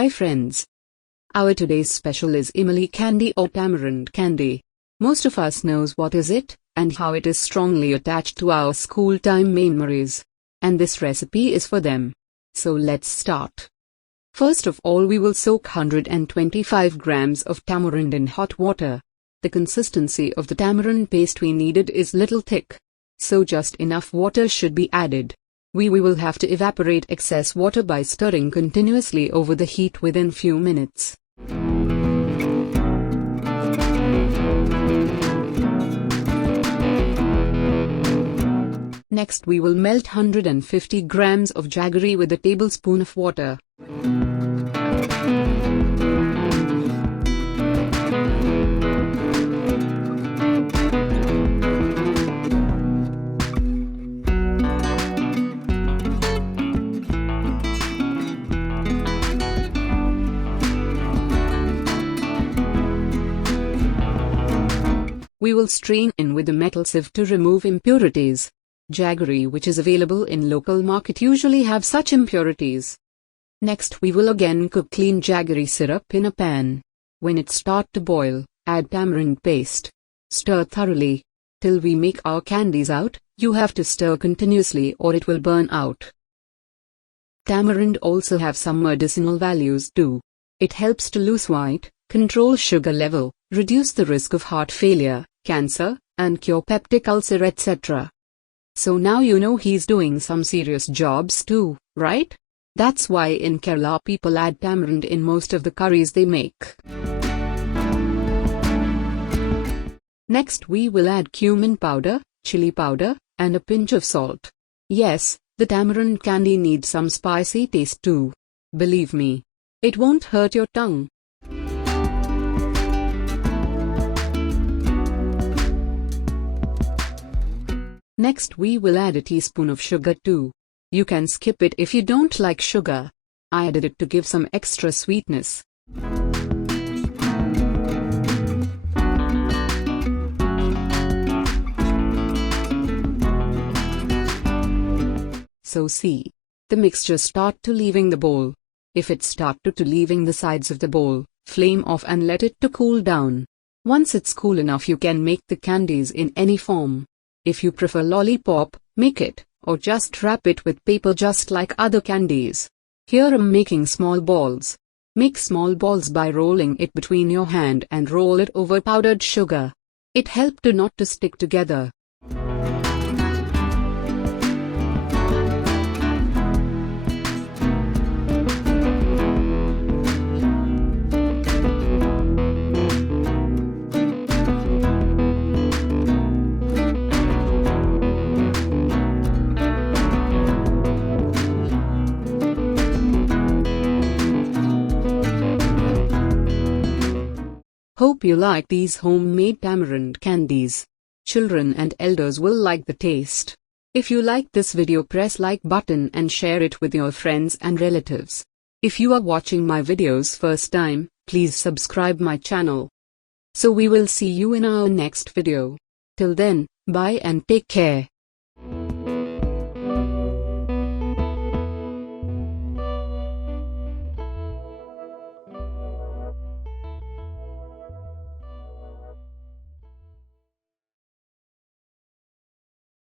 Hi friends. Our today's special is Imli Candy or Tamarind Candy. Most of us knows what is it, and how it is strongly attached to our school time memories. And this recipe is for them. So let's start. First of all, we will soak 125 grams of tamarind in hot water. The consistency of the tamarind paste we needed is little thick, so just enough water should be added. We will have to evaporate excess water by stirring continuously over the heat within few minutes. Next we will melt 150 grams of jaggery with a tablespoon of water. We will strain in with a metal sieve to remove impurities. Jaggery which is available in local market usually have such impurities. Next we will again cook clean jaggery syrup in a pan. When it start to boil, add tamarind paste. Stir thoroughly till we make our candies out. You have to stir continuously or it will burn out. Tamarind also have some medicinal values too. It helps to lose weight, control sugar level, reduce the risk of heart failure, cancer, and cure peptic ulcer, etc. So now you know he's doing some serious jobs too, right? That's why in Kerala people add tamarind in most of the curries they make. Next we will add cumin powder, chili powder, and a pinch of salt. Yes, the tamarind candy needs some spicy taste too. Believe me, it won't hurt your tongue. Next we will add a teaspoon of sugar too. You can skip it if you don't like sugar. I added it to give some extra sweetness. So see, the mixture start to leaving the bowl. If it start to leaving the sides of the bowl, flame off and let it to cool down. Once it's cool enough you can make the candies in any form. If you prefer lollipop, make it, or just wrap it with paper just like other candies. Here I'm making small balls. Make small balls by rolling it between your hand and roll it over powdered sugar. It helps to not to stick together. Hope you like these homemade tamarind candies. Children and elders will like the taste. If you like this video, press like button and share it with your friends and relatives. If you are watching my videos first time, please subscribe my channel. So we will see you in our next video. Till then, bye and take care.